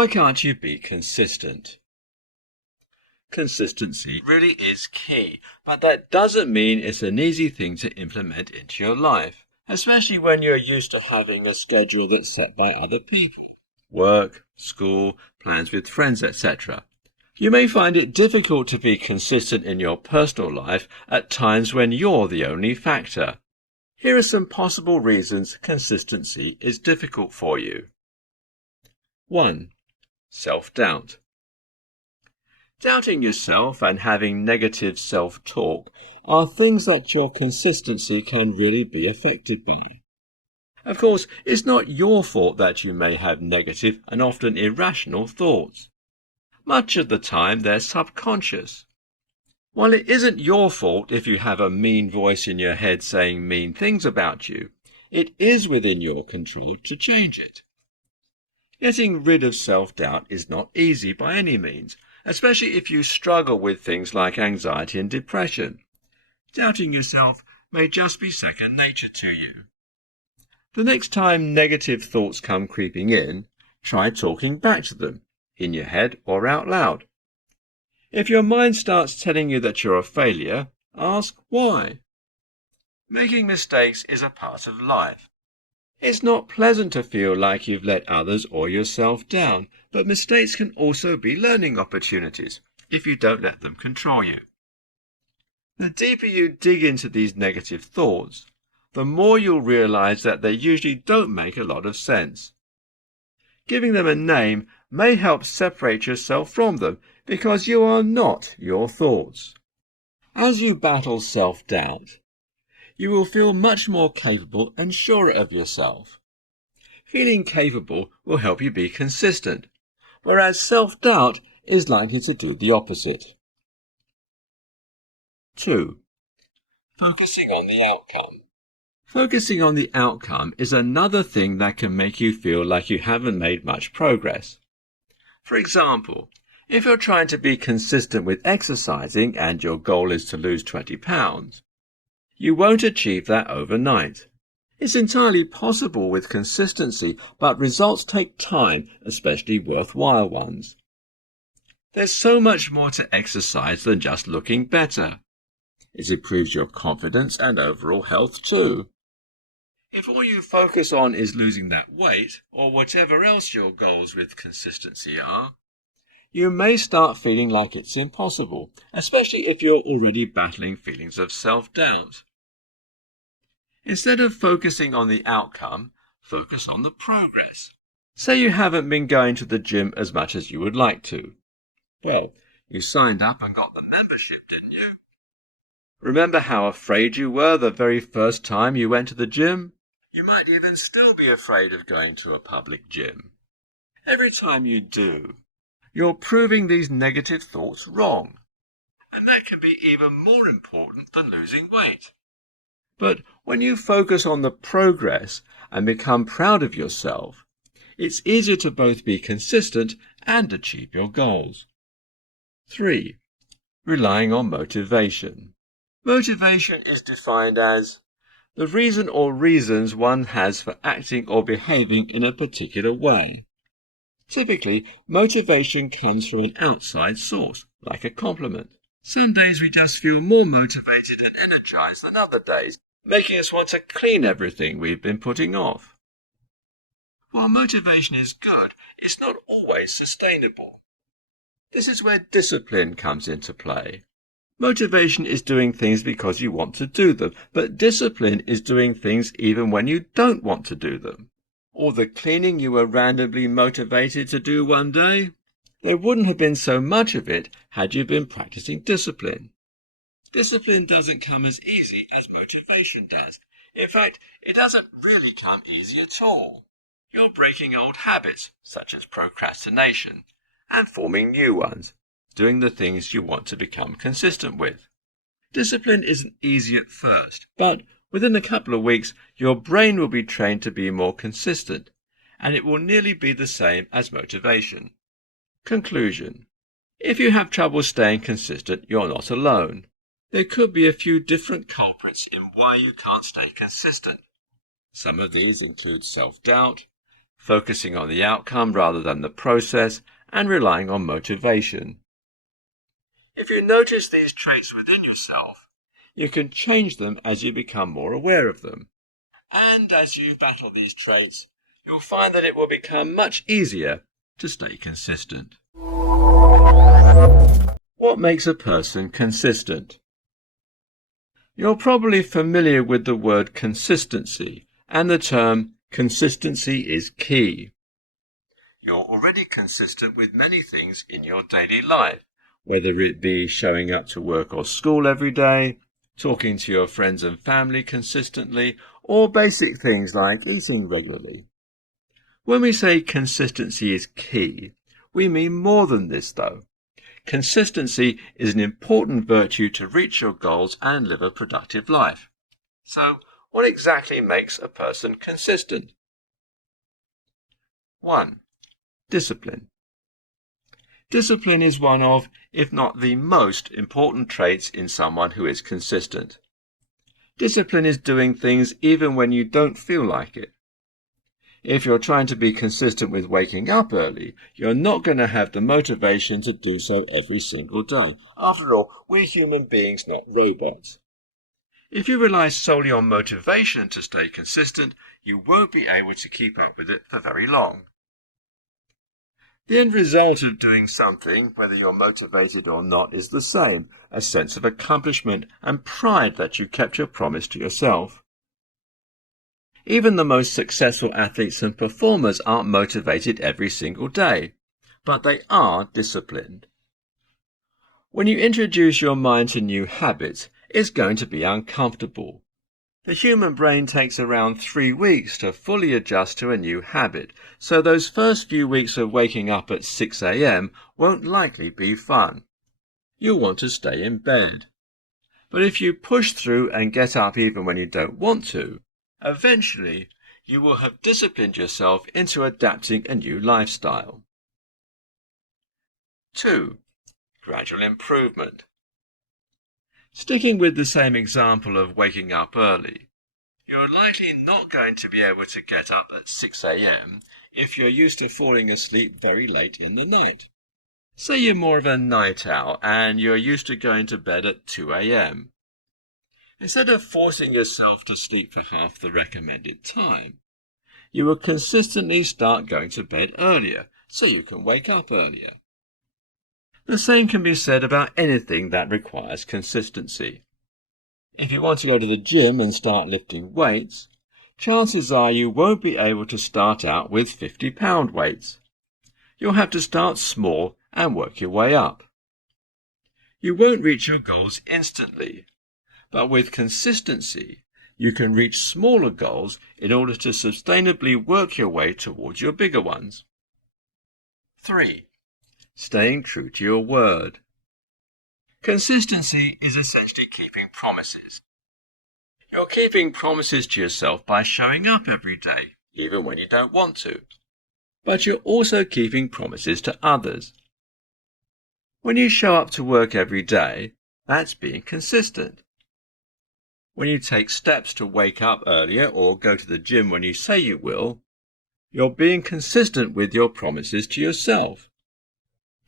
Why can't you be consistent? Consistency really is key, but that doesn't mean it's an easy thing to implement into your life, especially when you're used to having a schedule that's set by other people. Work, school, plans with friends, etc. You may find it difficult to be consistent in your personal life at times when you're the only factor. Here are some possible reasons consistency is difficult for you. 1. Self-doubt. Doubting yourself and having negative self-talk are things that your consistency can really be affected by. Of course, it's not your fault that you may have negative and often irrational thoughts. Much of the time they're subconscious. While it isn't your fault if you have a mean voice in your head saying mean things about you, it is within your control to change it. Getting rid of self-doubt is not easy by any means, especially if you struggle with things like anxiety and depression. Doubting yourself may just be second nature to you. The next time negative thoughts come creeping in, try talking back to them, in your head or out loud. If your mind starts telling you that you're a failure, ask why. Making mistakes is a part of life. It's not pleasant to feel like you've let others or yourself down, but mistakes can also be learning opportunities if you don't let them control you. The deeper you dig into these negative thoughts, the more you'll realize that they usually don't make a lot of sense. Giving them a name may help separate yourself from them because you are not your thoughts. As you battle self-doubt, you will feel much more capable and sure of yourself. Feeling capable will help you be consistent, whereas self-doubt is likely to do the opposite. 2. Focusing on the outcome. Focusing on the outcome is another thing that can make you feel like you haven't made much progress. For example, if you're trying to be consistent with exercising and your goal is to lose 20 pounds, you won't achieve that overnight. It's entirely possible with consistency, but results take time, especially worthwhile ones. There's so much more to exercise than just looking better. It improves your confidence and overall health too. If all you focus on is losing that weight, or whatever else your goals with consistency are, you may start feeling like it's impossible, especially if you're already battling feelings of self-doubt. Instead of focusing on the outcome, focus on the progress. Say you haven't been going to the gym as much as you would like to. Well, you signed up and got the membership, didn't you? Remember how afraid you were the very first time you went to the gym? You might even still be afraid of going to a public gym. Every time you do, you're proving these negative thoughts wrong. And that can be even more important than losing weight. But when you focus on the progress and become proud of yourself, it's easier to both be consistent and achieve your goals. 3. Relying on motivation. Motivation is defined as the reason or reasons one has for acting or behaving in a particular way. Typically, motivation comes from an outside source, like a compliment. Some days we just feel more motivated and energized than other days, making us want to clean everything we've been putting off. While motivation is good, it's not always sustainable. This is where discipline comes into play. Motivation is doing things because you want to do them, but discipline is doing things even when you don't want to do them. Or the cleaning you were randomly motivated to do one day, there wouldn't have been so much of it had you been practicing discipline. Discipline doesn't come as easy as motivation does. In fact, it doesn't really come easy at all. You're breaking old habits, such as procrastination, and forming new ones, doing the things you want to become consistent with. Discipline isn't easy at first, but within a couple of weeks, your brain will be trained to be more consistent, and it will nearly be the same as motivation. Conclusion. If you have trouble staying consistent, you're not alone. There could be a few different culprits in why you can't stay consistent. Some of these include self-doubt, focusing on the outcome rather than the process, and relying on motivation. If you notice these traits within yourself, you can change them as you become more aware of them. And as you battle these traits, you'll find that it will become much easier to stay consistent. What makes a person consistent? You're probably familiar with the word consistency and the term consistency is key. You're already consistent with many things in your daily life, whether it be showing up to work or school every day, talking to your friends and family consistently, or basic things like eating regularly. When we say consistency is key, we mean more than this though. Consistency is an important virtue to reach your goals and live a productive life. So, what exactly makes a person consistent? 1. Discipline. Discipline is one of, if not the most important traits in someone who is consistent. Discipline is doing things even when you don't feel like it. If you're trying to be consistent with waking up early, you're not going to have the motivation to do so every single day. After all, we're human beings, not robots. If you rely solely on motivation to stay consistent, you won't be able to keep up with it for very long. The end result of doing something, whether you're motivated or not, is the same, a sense of accomplishment and pride that you kept your promise to yourself. Even the most successful athletes and performers aren't motivated every single day, but they are disciplined. When you introduce your mind to new habits, it's going to be uncomfortable. The human brain takes around 3 weeks to fully adjust to a new habit, so those first few weeks of waking up at 6 a.m. won't likely be fun. You'll want to stay in bed. But if you push through and get up even when you don't want to, eventually you will have disciplined yourself into adapting a new lifestyle. 2. Gradual improvement. Sticking with the same example of waking up early, you're likely not going to be able to get up at 6 a.m. if you're used to falling asleep very late in the night. Say you're more of a night owl and you're used to going to bed at 2 a.m. Instead of forcing yourself to sleep for half the recommended time, you will consistently start going to bed earlier so you can wake up earlier. The same can be said about anything that requires consistency. If you want to go to the gym and start lifting weights, chances are you won't be able to start out with 50-pound weights. You'll have to start small and work your way up. You won't reach your goals instantly, but with consistency, you can reach smaller goals in order to sustainably work your way towards your bigger ones. 3. Staying true to your word. Consistency is essentially keeping promises. You're keeping promises to yourself by showing up every day, even when you don't want to. But you're also keeping promises to others. When you show up to work every day, that's being consistent. When you take steps to wake up earlier or go to the gym when you say you will, you're being consistent with your promises to yourself.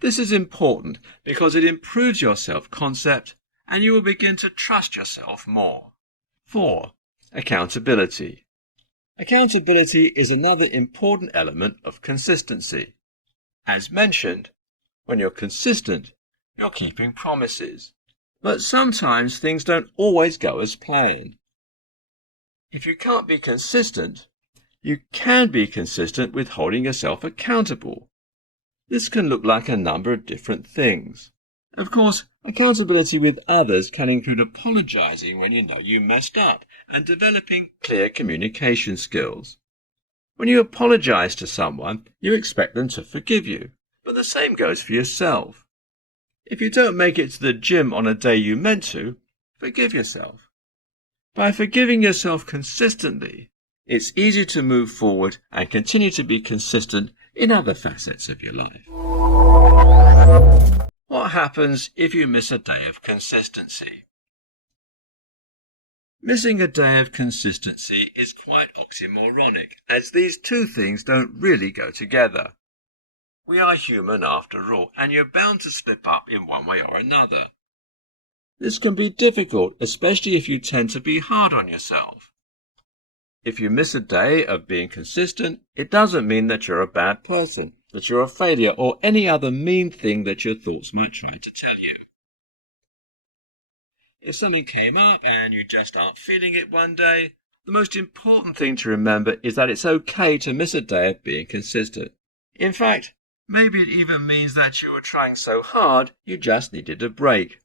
This is important because it improves your self-concept and you will begin to trust yourself more. 4. Accountability. Accountability is another important element of consistency. As mentioned, when you're consistent, you're keeping promises. But sometimes things don't always go as planned. If you can't be consistent, you can be consistent with holding yourself accountable. This can look like a number of different things. Of course, accountability with others can include apologizing when you know you messed up and developing clear communication skills. When you apologize to someone, you expect them to forgive you, but the same goes for yourself. If you don't make it to the gym on a day you meant to, forgive yourself. By forgiving yourself consistently, it's easier to move forward and continue to be consistent in other facets of your life. What happens if you miss a day of consistency? Missing a day of consistency is quite oxymoronic, as these two things don't really go together. We are human after all, and you're bound to slip up in one way or another. This can be difficult, especially if you tend to be hard on yourself. If you miss a day of being consistent, it doesn't mean that you're a bad person, that you're a failure, or any other mean thing that your thoughts might try to tell you. If something came up and you just aren't feeling it one day, the most important thing to remember is that it's okay to miss a day of being consistent. In fact, maybe it even means that you were trying so hard you just needed a break.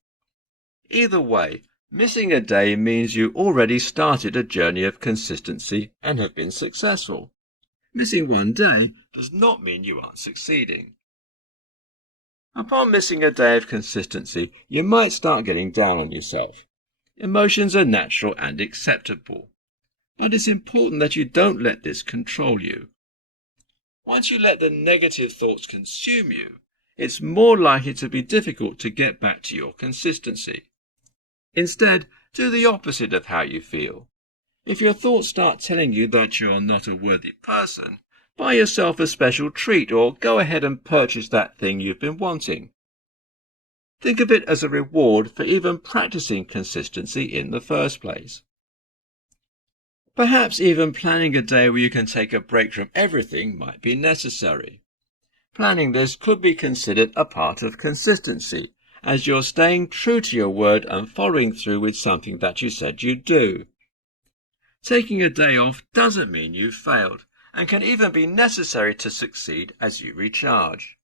Either way, missing a day means you already started a journey of consistency and have been successful. Missing one day does not mean you aren't succeeding. Upon missing a day of consistency, you might start getting down on yourself. Emotions are natural and acceptable, but it's important that you don't let this control you. Once you let the negative thoughts consume you, it's more likely to be difficult to get back to your consistency. Instead, do the opposite of how you feel. If your thoughts start telling you that you're not a worthy person, buy yourself a special treat or go ahead and purchase that thing you've been wanting. Think of it as a reward for even practicing consistency in the first place. Perhaps even planning a day where you can take a break from everything might be necessary. Planning this could be considered a part of consistency, as you're staying true to your word and following through with something that you said you'd do. Taking a day off doesn't mean you've failed, and can even be necessary to succeed as you recharge.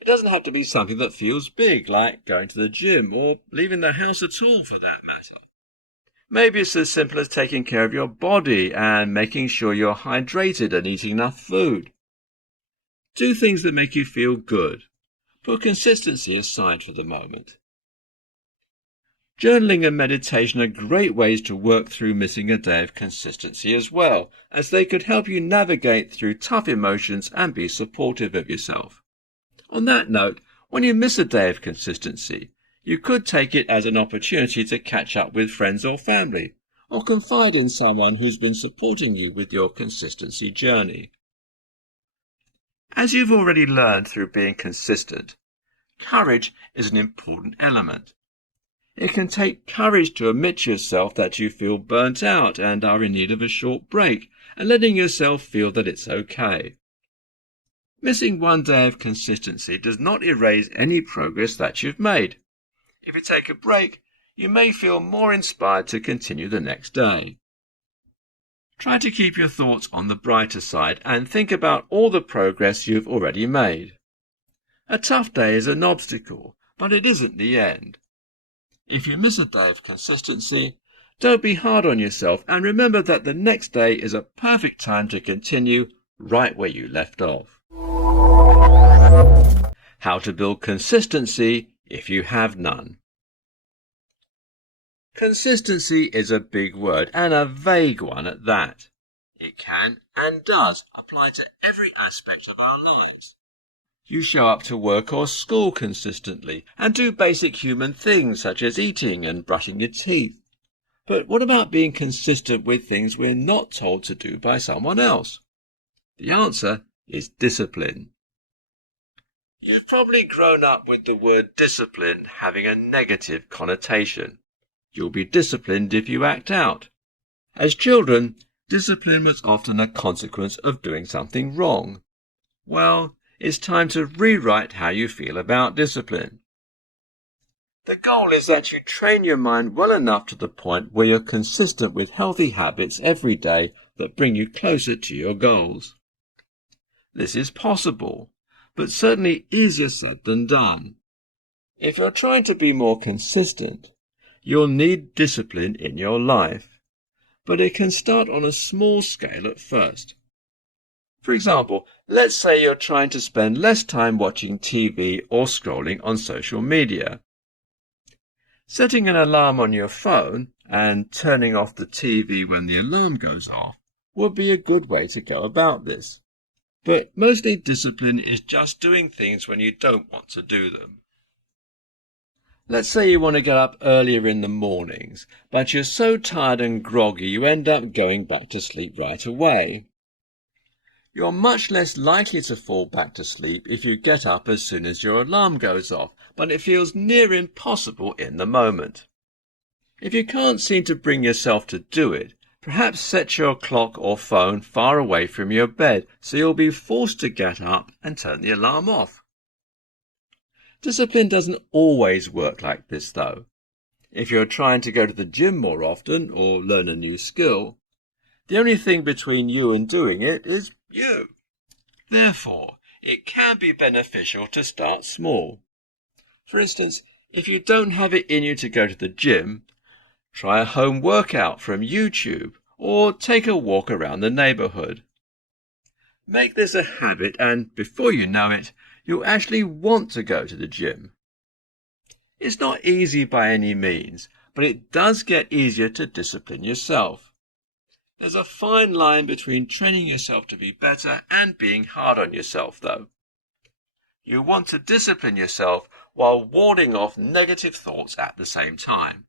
It doesn't have to be something that feels big, like going to the gym or leaving the house at all for that matter. Maybe it's as simple as taking care of your body and making sure you're hydrated and eating enough food. Do things that make you feel good. Put consistency aside for the moment. Journaling and meditation are great ways to work through missing a day of consistency as well, as they could help you navigate through tough emotions and be supportive of yourself. On that note, when you miss a day of consistency, you could take it as an opportunity to catch up with friends or family, or confide in someone who's been supporting you with your consistency journey. As you've already learned through being consistent, courage is an important element. It can take courage to admit to yourself that you feel burnt out and are in need of a short break, and letting yourself feel that it's okay. Missing one day of consistency does not erase any progress that you've made. If you take a break, you may feel more inspired to continue the next day. Try to keep your thoughts on the brighter side and think about all the progress you've already made. A tough day is an obstacle, but it isn't the end. If you miss a day of consistency, don't be hard on yourself and remember that the next day is a perfect time to continue right where you left off. How to build consistency if you have none. Consistency is a big word and a vague one at that. It can and does apply to every aspect of our lives. You show up to work or school consistently and do basic human things such as eating and brushing your teeth. But what about being consistent with things we're not told to do by someone else? The answer is discipline. You've probably grown up with the word discipline having a negative connotation. You'll be disciplined if you act out. As children, discipline was often a consequence of doing something wrong. Well, it's time to rewrite how you feel about discipline. The goal is that you train your mind well enough to the point where you're consistent with healthy habits every day that bring you closer to your goals. This is possible, but certainly easier said than done. If you're trying to be more consistent, you'll need discipline in your life, but it can start on a small scale at first. For example, let's say you're trying to spend less time watching TV or scrolling on social media. Setting an alarm on your phone and turning off the TV when the alarm goes off would be a good way to go about this. But mostly discipline is just doing things when you don't want to do them. Let's say you want to get up earlier in the mornings, but you're so tired and groggy you end up going back to sleep right away. You're much less likely to fall back to sleep if you get up as soon as your alarm goes off, but it feels near impossible in the moment. If you can't seem to bring yourself to do it, perhaps set your clock or phone far away from your bed so you'll be forced to get up and turn the alarm off. Discipline doesn't always work like this, though. If you're trying to go to the gym more often or learn a new skill, the only thing between you and doing it is you. Therefore, it can be beneficial to start small. For instance, if you don't have it in you to go to the gym, try a home workout from YouTube or take a walk around the neighborhood. Make this a habit and, before you know it, you'll actually want to go to the gym. It's not easy by any means, but it does get easier to discipline yourself. There's a fine line between training yourself to be better and being hard on yourself, though. You want to discipline yourself while warding off negative thoughts at the same time.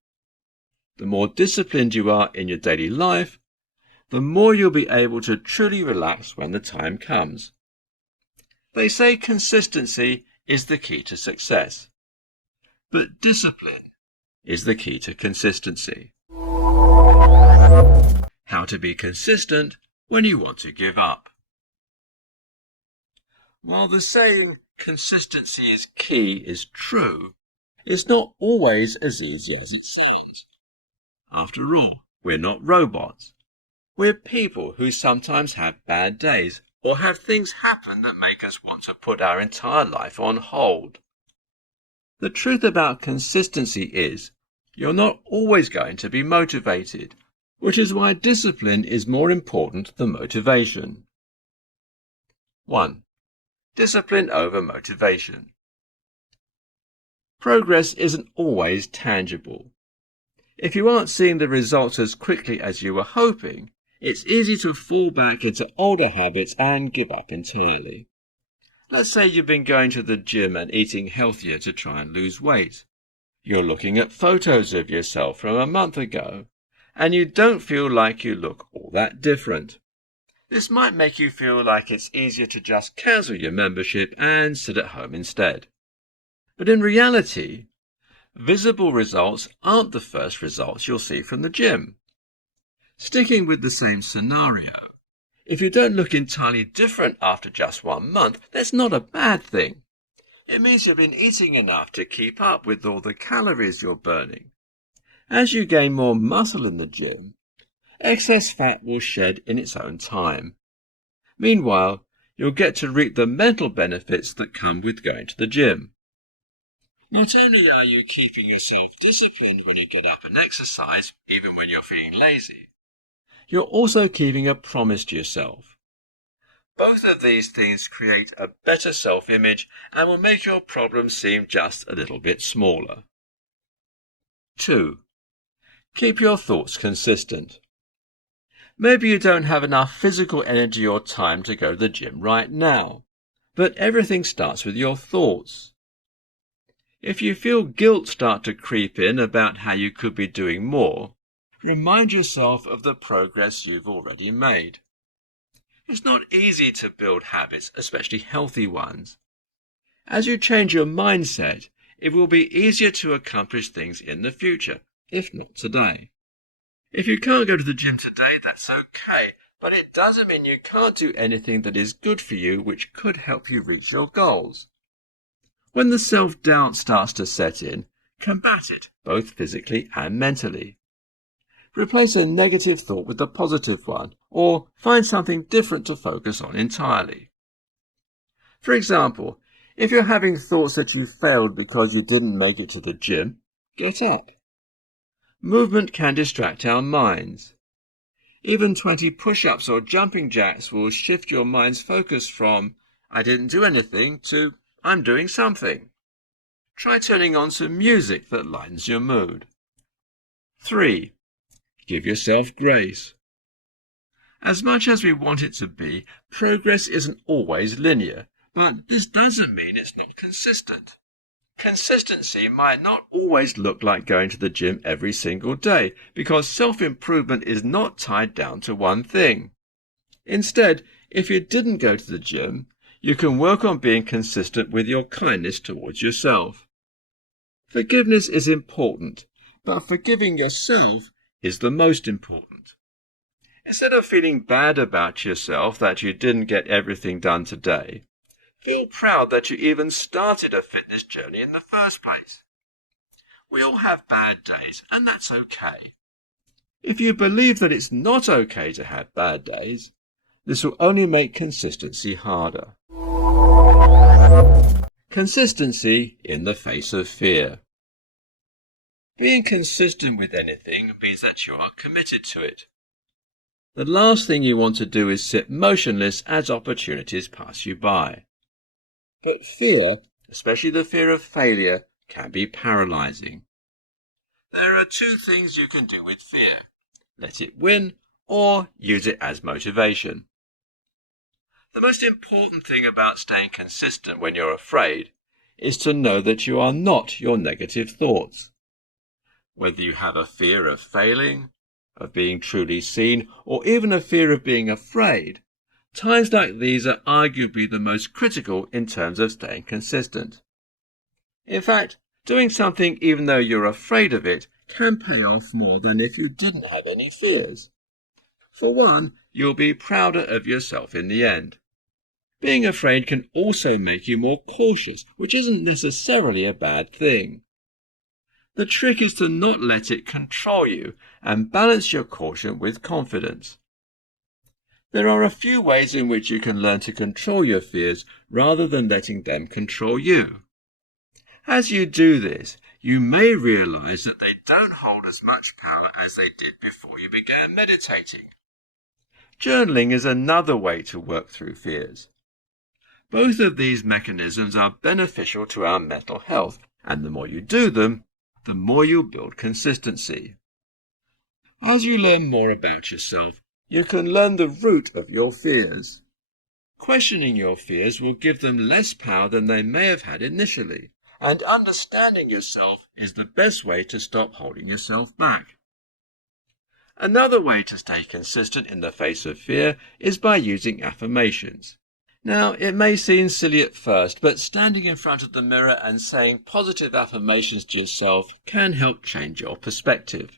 The more disciplined you are in your daily life, the more you'll be able to truly relax when the time comes. They say consistency is the key to success, but discipline is the key to consistency. How to be consistent when you want to give up. While the saying consistency is key is true, it's not always as easy as it sounds. After all, we're not robots. We're people who sometimes have bad days or have things happen that make us want to put our entire life on hold. The truth about consistency is you're not always going to be motivated, which is why discipline is more important than motivation. 1. Discipline over motivation. Progress isn't always tangible. If you aren't seeing the results as quickly as you were hoping, it's easy to fall back into older habits and give up entirely. Let's say you've been going to the gym and eating healthier to try and lose weight. You're looking at photos of yourself from a month ago, and you don't feel like you look all that different. This might make you feel like it's easier to just cancel your membership and sit at home instead. But in reality, visible results aren't the first results you'll see from the gym. Sticking with the same scenario, if you don't look entirely different after just 1 month, that's not a bad thing. It means you've been eating enough to keep up with all the calories you're burning. As you gain more muscle in the gym, excess fat will shed in its own time. Meanwhile, you'll get to reap the mental benefits that come with going to the gym. Not only are you keeping yourself disciplined when you get up and exercise, even when you're feeling lazy, you're also keeping a promise to yourself. Both of these things create a better self-image and will make your problems seem just a little bit smaller. 2. Keep your thoughts consistent. Maybe you don't have enough physical energy or time to go to the gym right now, but everything starts with your thoughts. If you feel guilt start to creep in about how you could be doing more, remind yourself of the progress you've already made. It's not easy to build habits, especially healthy ones. As you change your mindset, it will be easier to accomplish things in the future, if not today. If you can't go to the gym today, that's okay, but it doesn't mean you can't do anything that is good for you which could help you reach your goals. When the self-doubt starts to set in, combat it, both physically and mentally. Replace a negative thought with a positive one, or find something different to focus on entirely. For example, if you're having thoughts that you failed because you didn't make it to the gym, get up. Movement can distract our minds. Even 20 push-ups or jumping jacks will shift your mind's focus from, I didn't do anything, to, I'm doing something. Try turning on some music that lightens your mood. 3. Give yourself grace. As much as we want it to be, progress isn't always linear, but this doesn't mean it's not consistent. Consistency might not always look like going to the gym every single day, because self-improvement is not tied down to one thing. Instead, if you didn't go to the gym, you can work on being consistent with your kindness towards yourself. Forgiveness is important, but forgiving yourself is the most important. Instead of feeling bad about yourself that you didn't get everything done today, feel proud that you even started a fitness journey in the first place. We all have bad days, and that's okay. If you believe that it's not okay to have bad days, this will only make consistency harder. Consistency in the face of fear. Being consistent with anything means that you are committed to it. The last thing you want to do is sit motionless as opportunities pass you by. But fear, especially the fear of failure, can be paralyzing. There are two things you can do with fear: let it win or use it as motivation. The most important thing about staying consistent when you're afraid is to know that you are not your negative thoughts. Whether you have a fear of failing, of being truly seen, or even a fear of being afraid, times like these are arguably the most critical in terms of staying consistent. In fact, doing something even though you're afraid of it can pay off more than if you didn't have any fears. For one, you'll be prouder of yourself in the end. Being afraid can also make you more cautious, which isn't necessarily a bad thing. The trick is to not let it control you and balance your caution with confidence. There are a few ways in which you can learn to control your fears rather than letting them control you. As you do this, you may realize that they don't hold as much power as they did before you began meditating. Journaling is another way to work through fears. Both of these mechanisms are beneficial to our mental health, and the more you do them, the more you'll build consistency. As you learn more about yourself, you can learn the root of your fears. Questioning your fears will give them less power than they may have had initially, and understanding yourself is the best way to stop holding yourself back. Another way to stay consistent in the face of fear is by using affirmations. Now, it may seem silly at first, but standing in front of the mirror and saying positive affirmations to yourself can help change your perspective.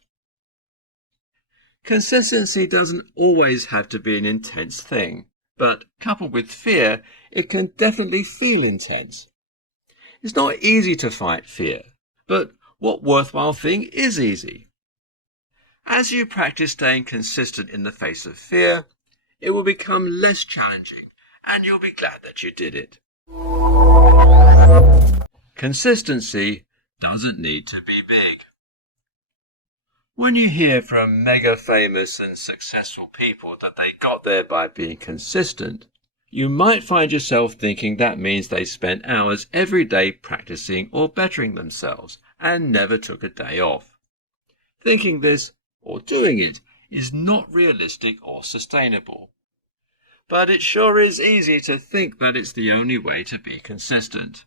Consistency doesn't always have to be an intense thing, but coupled with fear, it can definitely feel intense. It's not easy to fight fear, but what worthwhile thing is easy? As you practice staying consistent in the face of fear, it will become less challenging, and you'll be glad that you did it. Consistency doesn't need to be big. When you hear from mega famous and successful people that they got there by being consistent, you might find yourself thinking that means they spent hours every day practicing or bettering themselves and never took a day off. Thinking this, or doing it, is not realistic or sustainable. But it sure is easy to think that it's the only way to be consistent.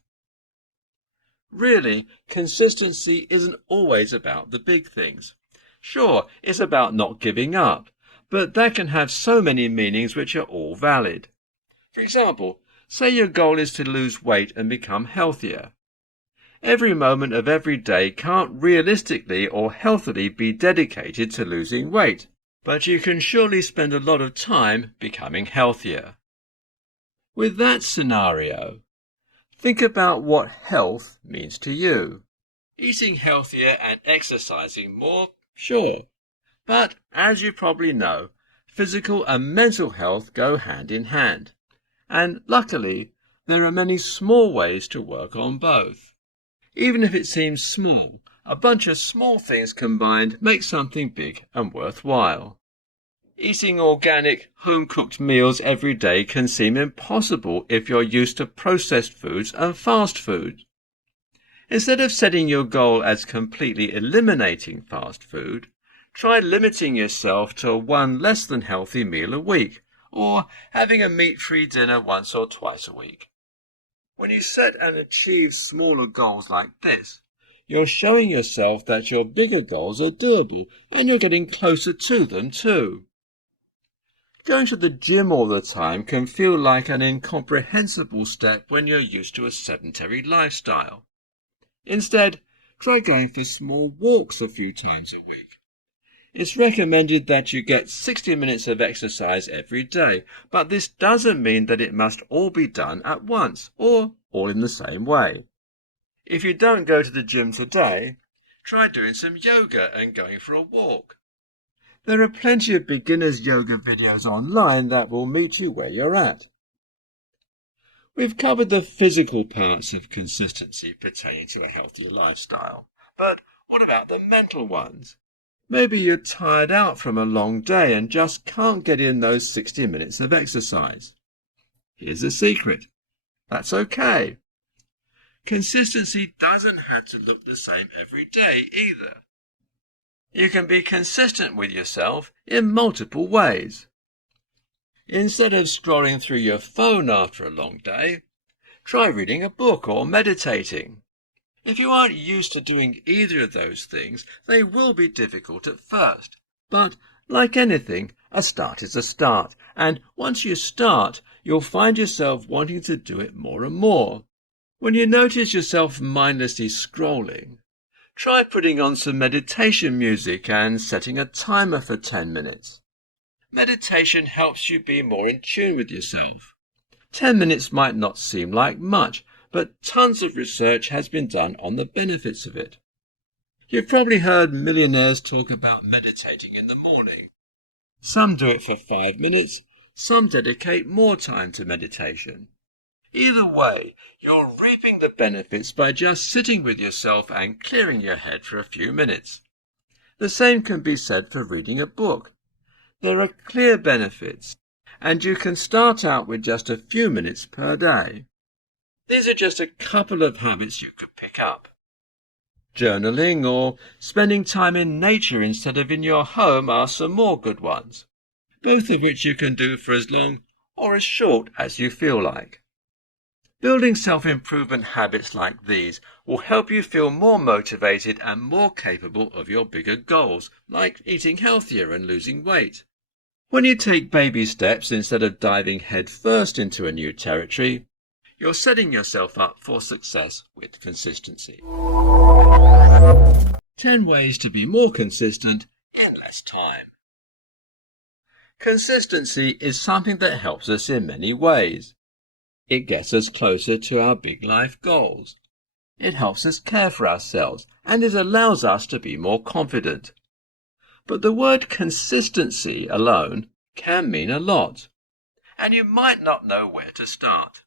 Really, consistency isn't always about the big things. Sure, it's about not giving up, but that can have so many meanings which are all valid. For example, say your goal is to lose weight and become healthier. Every moment of every day can't realistically or healthily be dedicated to losing weight, but you can surely spend a lot of time becoming healthier. With that scenario, think about what health means to you. Eating healthier and exercising more, sure. But as you probably know, physical and mental health go hand in hand. And luckily, there are many small ways to work on both. Even if it seems small, a bunch of small things combined make something big and worthwhile. Eating organic, home-cooked meals every day can seem impossible if you're used to processed foods and fast food. Instead of setting your goal as completely eliminating fast food, try limiting yourself to one less than healthy meal a week, or having a meat-free dinner once or twice a week. When you set and achieve smaller goals like this, you're showing yourself that your bigger goals are doable and you're getting closer to them too. Going to the gym all the time can feel like an incomprehensible step when you're used to a sedentary lifestyle. Instead, try going for small walks a few times a week. It's recommended that you get 60 minutes of exercise every day, but this doesn't mean that it must all be done at once or all in the same way. If you don't go to the gym today, try doing some yoga and going for a walk. There are plenty of beginners yoga videos online that will meet you where you're at. We've covered the physical parts of consistency pertaining to a healthier lifestyle, but what about the mental ones? Maybe you're tired out from a long day and just can't get in those 60 minutes of exercise. Here's the secret. That's okay. Consistency doesn't have to look the same every day either. You can be consistent with yourself in multiple ways. Instead of scrolling through your phone after a long day, try reading a book or meditating. If you aren't used to doing either of those things, they will be difficult at first. But, like anything, a start is a start, and once you start, you'll find yourself wanting to do it more and more. When you notice yourself mindlessly scrolling, try putting on some meditation music and setting a timer for 10 minutes. Meditation helps you be more in tune with yourself. 10 minutes might not seem like much, but tons of research has been done on the benefits of it. You've probably heard millionaires talk about meditating in the morning. Some do it for 5 minutes, some dedicate more time to meditation. Either way, you're reaping the benefits by just sitting with yourself and clearing your head for a few minutes. The same can be said for reading a book. There are clear benefits, and you can start out with just a few minutes per day. These are just a couple of habits you could pick up. Journaling or spending time in nature instead of in your home are some more good ones, both of which you can do for as long or as short as you feel like. Building self-improvement habits like these will help you feel more motivated and more capable of your bigger goals, like eating healthier and losing weight. When you take baby steps instead of diving headfirst into a new territory, you're setting yourself up for success with consistency. 10 ways to be more consistent in less time. Consistency is something that helps us in many ways. It gets us closer to our big life goals. It helps us care for ourselves, and it allows us to be more confident. But the word consistency alone can mean a lot, and you might not know where to start.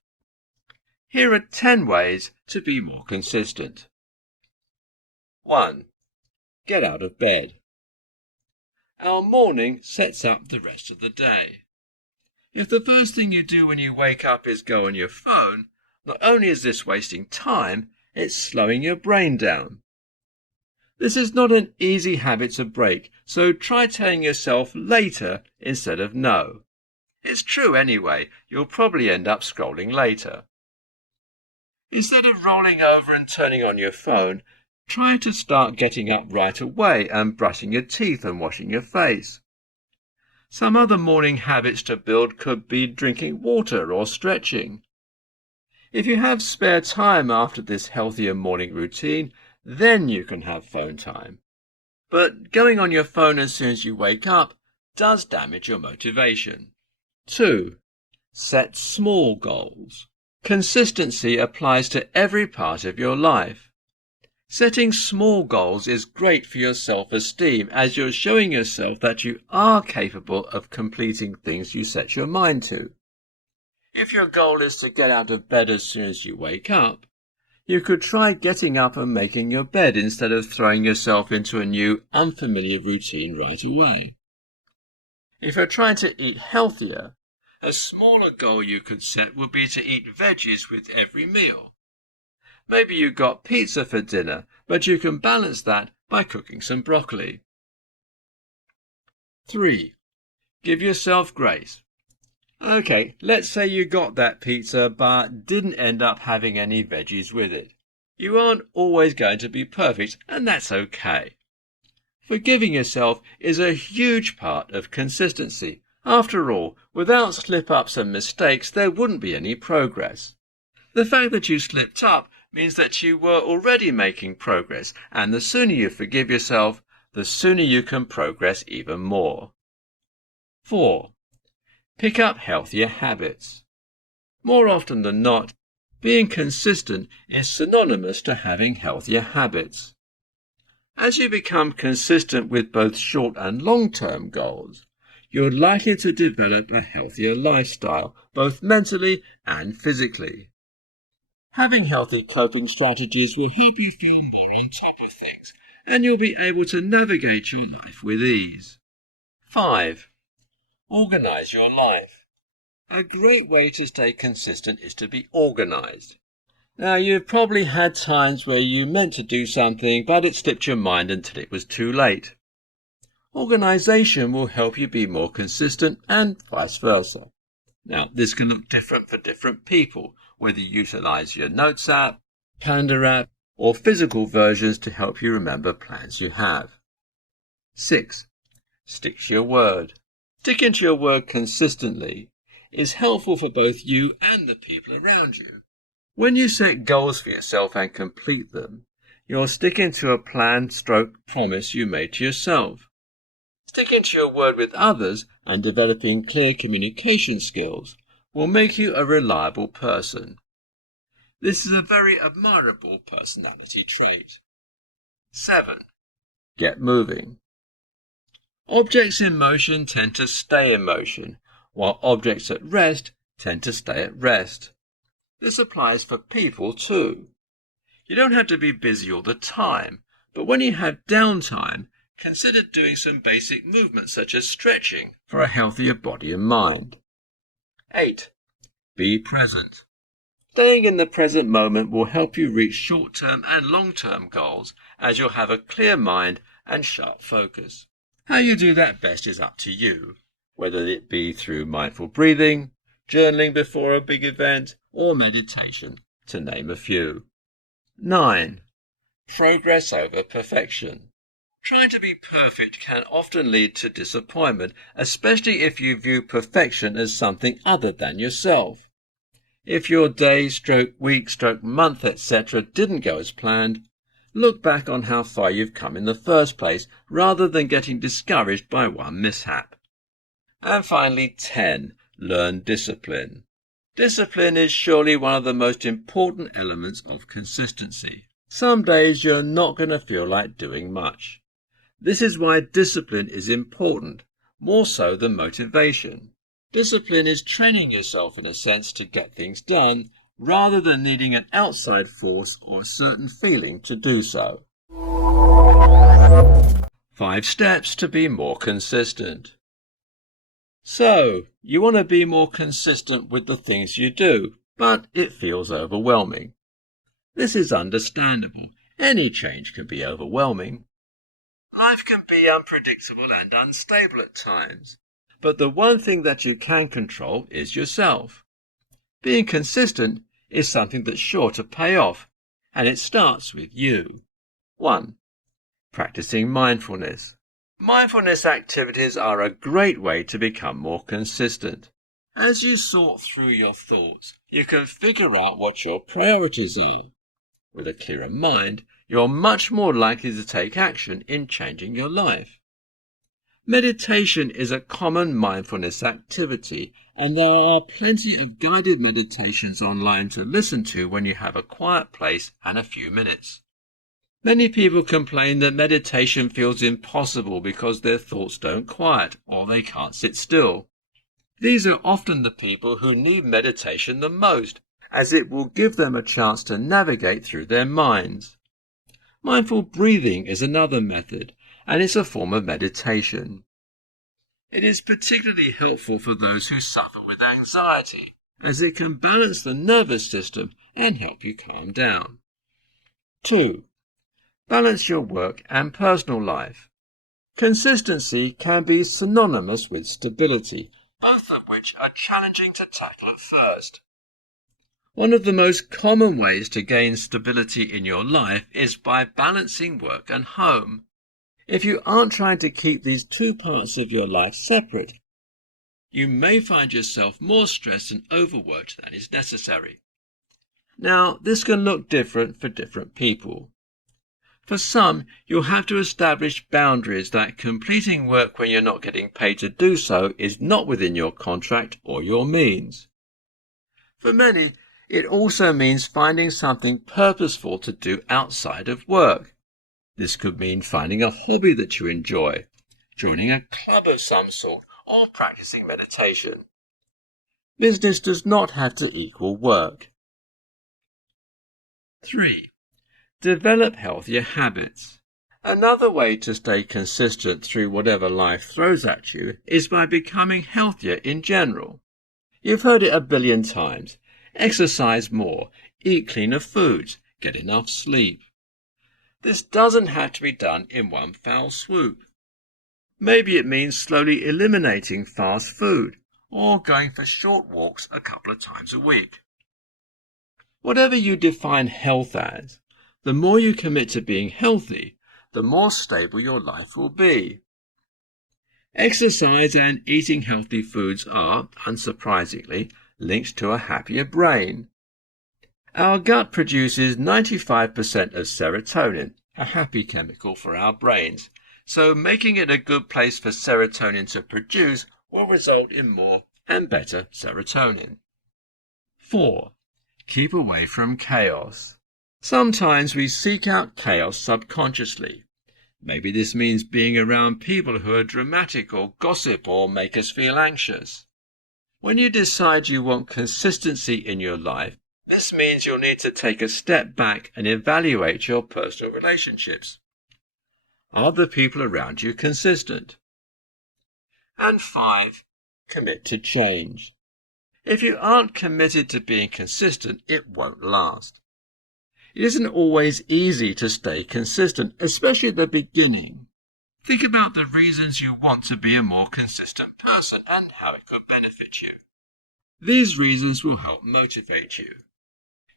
Here are 10 ways to be more consistent. 1. Get out of bed. Our morning sets up the rest of the day. If the first thing you do when you wake up is go on your phone, not only is this wasting time, it's slowing your brain down. This is not an easy habit to break, so try telling yourself later instead of no. It's true anyway, you'll probably end up scrolling later. Instead of rolling over and turning on your phone, try to start getting up right away and brushing your teeth and washing your face. Some other morning habits to build could be drinking water or stretching. If you have spare time after this healthier morning routine, then you can have phone time. But going on your phone as soon as you wake up does damage your motivation. 2. Set small goals. Consistency applies to every part of your life. Setting small goals is great for your self-esteem as you're showing yourself that you are capable of completing things you set your mind to. If your goal is to get out of bed as soon as you wake up, you could try getting up and making your bed instead of throwing yourself into a new, unfamiliar routine right away. If you're trying to eat healthier, a smaller goal you could set would be to eat veggies with every meal. Maybe you got pizza for dinner, but you can balance that by cooking some broccoli. 3. Give yourself grace. Okay, let's say you got that pizza but didn't end up having any veggies with it. You aren't always going to be perfect, and that's okay. Forgiving yourself is a huge part of consistency. After all, without slip-ups and mistakes, there wouldn't be any progress. The fact that you slipped up means that you were already making progress, and the sooner you forgive yourself, the sooner you can progress even more. 4. Pick up healthier habits. More often than not, being consistent is synonymous to having healthier habits. As you become consistent with both short and long-term goals, you're likely to develop a healthier lifestyle, both mentally and physically. Having healthy coping strategies will help you feel more on top of things, and you'll be able to navigate your life with ease. 5. Organize your life. A great way to stay consistent is to be organized. Now, you've probably had times where you meant to do something, but it slipped your mind until it was too late. Organization will help you be more consistent and vice versa. Now, this can look different for different people, whether you utilize your Notes app, Calendar app, or physical versions to help you remember plans you have. 6. Stick to your word. Sticking to your word consistently is helpful for both you and the people around you. When you set goals for yourself and complete them, you're sticking to a plan/promise you made to yourself. Sticking to your word with others and developing clear communication skills will make you a reliable person. This is a very admirable personality trait. 7. Get moving. Objects in motion tend to stay in motion, while objects at rest tend to stay at rest. This applies for people too. You don't have to be busy all the time, but when you have downtime, consider doing some basic movements such as stretching for a healthier body and mind. 8. Be present. Staying in the present moment will help you reach short-term and long-term goals, as you'll have a clear mind and sharp focus. How you do that best is up to you, whether it be through mindful breathing, journaling before a big event, or meditation, to name a few. 9. Progress over perfection. Trying to be perfect can often lead to disappointment, especially if you view perfection as something other than yourself. If your day, week, month, etc. didn't go as planned, look back on how far you've come in the first place, rather than getting discouraged by one mishap. And finally, 10. Learn discipline. Discipline is surely one of the most important elements of consistency. Some days you're not going to feel like doing much. This is why discipline is important, more so than motivation. Discipline is training yourself in a sense to get things done, rather than needing an outside force or a certain feeling to do so. 5 steps to be more consistent. So, you want to be more consistent with the things you do, but it feels overwhelming. This is understandable. Any change can be overwhelming. Life can be unpredictable and unstable at times, but the one thing that you can control is yourself. Being consistent is something that's sure to pay off, and it starts with you. 1. Practicing mindfulness. Mindfulness activities are a great way to become more consistent. As you sort through your thoughts, you can figure out what your priorities are. With a clearer mind, you're much more likely to take action in changing your life. Meditation is a common mindfulness activity, and there are plenty of guided meditations online to listen to when you have a quiet place and a few minutes. Many people complain that meditation feels impossible because their thoughts don't quiet or they can't sit still. These are often the people who need meditation the most, as it will give them a chance to navigate through their minds. Mindful breathing is another method, and it's a form of meditation. It is particularly helpful for those who suffer with anxiety, as it can balance the nervous system and help you calm down. 2. Balance your work and personal life. Consistency can be synonymous with stability, both of which are challenging to tackle at first. One of the most common ways to gain stability in your life is by balancing work and home. If you aren't trying to keep these two parts of your life separate, you may find yourself more stressed and overworked than is necessary. Now, this can look different for different people. For some, you'll have to establish boundaries that completing work when you're not getting paid to do so is not within your contract or your means. For many, it also means finding something purposeful to do outside of work. This could mean finding a hobby that you enjoy, joining a club of some sort, or practicing meditation. Business does not have to equal work. 3. Develop healthier habits. Another way to stay consistent through whatever life throws at you is by becoming healthier in general. You've heard it a billion times. Exercise more, eat cleaner foods, get enough sleep. This doesn't have to be done in one foul swoop. Maybe it means slowly eliminating fast food or going for short walks a couple of times a week. Whatever you define health as, the more you commit to being healthy, the more stable your life will be. Exercise and eating healthy foods are, unsurprisingly, linked to a happier brain. Our gut produces 95% of serotonin, a happy chemical for our brains, so making it a good place for serotonin to produce will result in more and better serotonin. 4. Keep away from chaos. Sometimes we seek out chaos subconsciously. Maybe this means being around people who are dramatic or gossip or make us feel anxious. When you decide you want consistency in your life, this means you'll need to take a step back and evaluate your personal relationships. Are the people around you consistent? And 5. Commit to change. If you aren't committed to being consistent, it won't last. It isn't always easy to stay consistent, especially at the beginning. Think about the reasons you want to be a more consistent person and how it could benefit you. These reasons will help motivate you.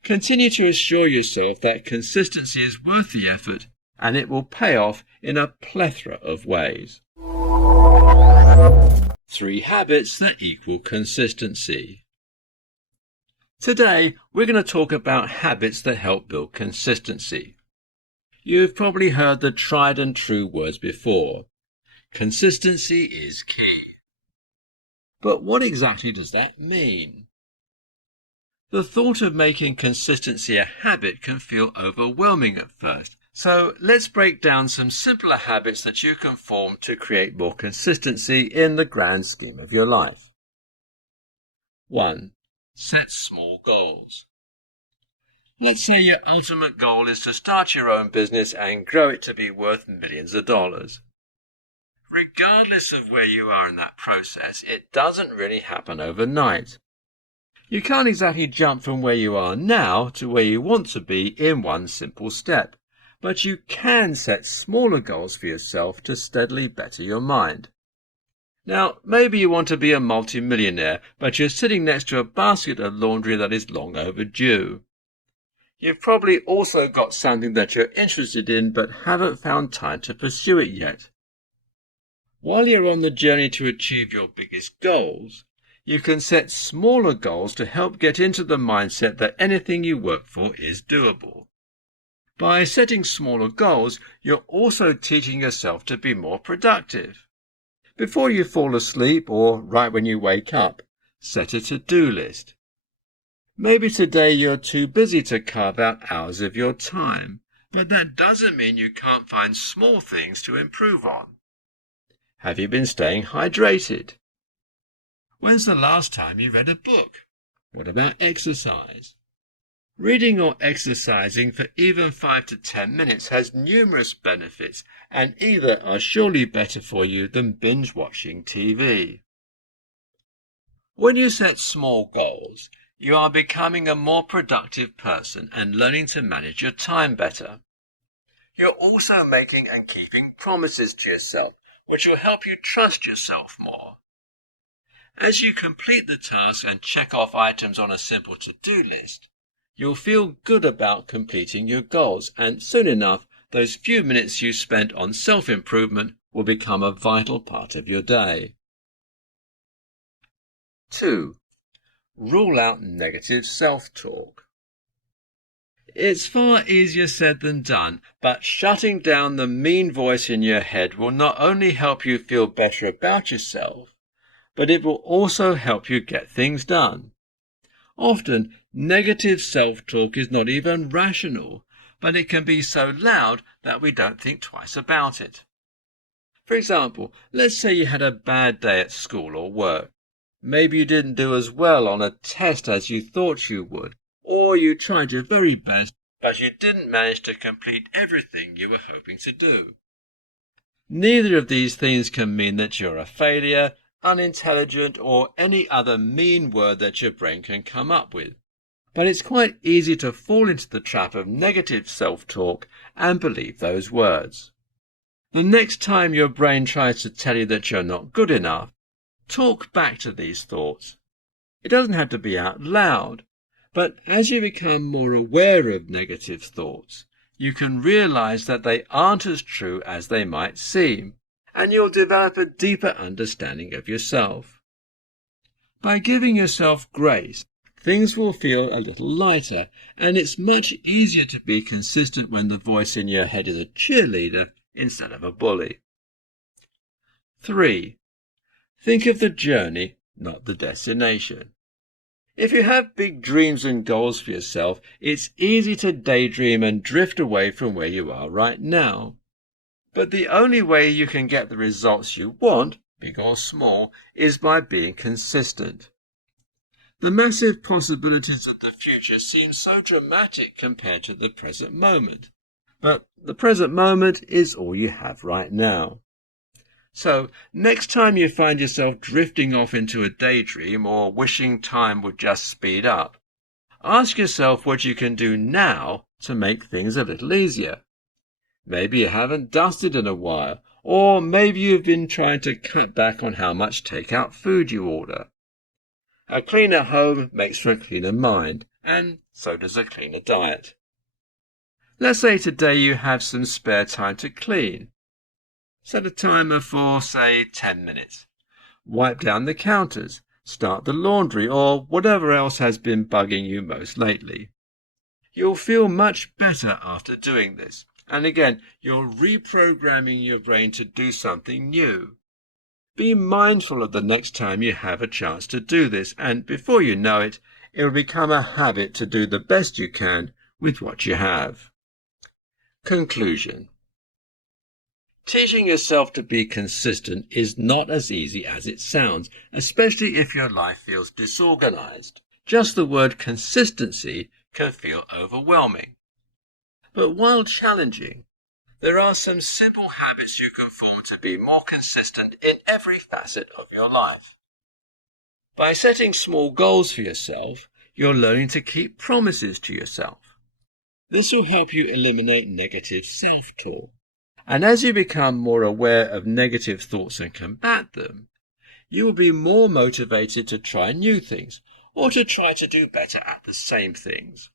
Continue to assure yourself that consistency is worth the effort, and it will pay off in a plethora of ways. 3 habits that equal consistency. Today, we're going to talk about habits that help build consistency. You've probably heard the tried and true words before. Consistency is key. But what exactly does that mean? The thought of making consistency a habit can feel overwhelming at first, so let's break down some simpler habits that you can form to create more consistency in the grand scheme of your life. 1. Set small goals. Let's say your ultimate goal is to start your own business and grow it to be worth millions of dollars. Regardless of where you are in that process, it doesn't really happen overnight. You can't exactly jump from where you are now to where you want to be in one simple step, but you can set smaller goals for yourself to steadily better your mind. Now, maybe you want to be a multi-millionaire, but you're sitting next to a basket of laundry that is long overdue. You've probably also got something that you're interested in but haven't found time to pursue it yet. While you're on the journey to achieve your biggest goals, you can set smaller goals to help get into the mindset that anything you work for is doable. By setting smaller goals, you're also teaching yourself to be more productive. Before you fall asleep or right when you wake up, set a to-do list. Maybe today you're too busy to carve out hours of your time, but that doesn't mean you can't find small things to improve on. Have you been staying hydrated? When's the last time you read a book? What about exercise? Reading or exercising for even 5 to 10 minutes has numerous benefits, and either are surely better for you than binge-watching TV. When you set small goals, you are becoming a more productive person and learning to manage your time better. You're also making and keeping promises to yourself, which will help you trust yourself more. As you complete the task and check off items on a simple to-do list, you'll feel good about completing your goals, and soon enough, those few minutes you spent on self-improvement will become a vital part of your day. 2. Rule out negative self-talk. It's far easier said than done, but shutting down the mean voice in your head will not only help you feel better about yourself, but it will also help you get things done. Often, negative self-talk is not even rational, but it can be so loud that we don't think twice about it. For example, let's say you had a bad day at school or work. Maybe you didn't do as well on a test as you thought you would, or you tried your very best, but you didn't manage to complete everything you were hoping to do. Neither of these things can mean that you're a failure, unintelligent, or any other mean word that your brain can come up with. But it's quite easy to fall into the trap of negative self-talk and believe those words. The next time your brain tries to tell you that you're not good enough, talk back to these thoughts. It doesn't have to be out loud, but as you become more aware of negative thoughts, you can realize that they aren't as true as they might seem, and you'll develop a deeper understanding of yourself. By giving yourself grace, things will feel a little lighter, and it's much easier to be consistent when the voice in your head is a cheerleader instead of a bully. 3. Think of the journey, not the destination. If you have big dreams and goals for yourself, it's easy to daydream and drift away from where you are right now. But the only way you can get the results you want, big or small, is by being consistent. The massive possibilities of the future seem so dramatic compared to the present moment. But the present moment is all you have right now. So, next time you find yourself drifting off into a daydream or wishing time would just speed up, ask yourself what you can do now to make things a little easier. Maybe you haven't dusted in a while, or maybe you've been trying to cut back on how much takeout food you order. A cleaner home makes for a cleaner mind, and so does a cleaner diet. Let's say today you have some spare time to clean. Set a timer for, say, 10 minutes. Wipe down the counters, start the laundry, or whatever else has been bugging you most lately. You'll feel much better after doing this, and again, you're reprogramming your brain to do something new. Be mindful of the next time you have a chance to do this, and before you know it, it will become a habit to do the best you can with what you have. Conclusion. Teaching yourself to be consistent is not as easy as it sounds, especially if your life feels disorganized. Just the word consistency can feel overwhelming. But while challenging, there are some simple habits you can form to be more consistent in every facet of your life. By setting small goals for yourself, you're learning to keep promises to yourself. This will help you eliminate negative self-talk. And as you become more aware of negative thoughts and combat them, you will be more motivated to try new things or to try to do better at the same things.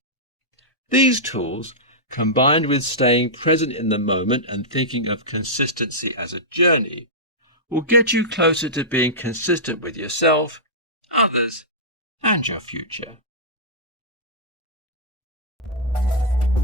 These tools, combined with staying present in the moment and thinking of consistency as a journey, will get you closer to being consistent with yourself, others, and your future.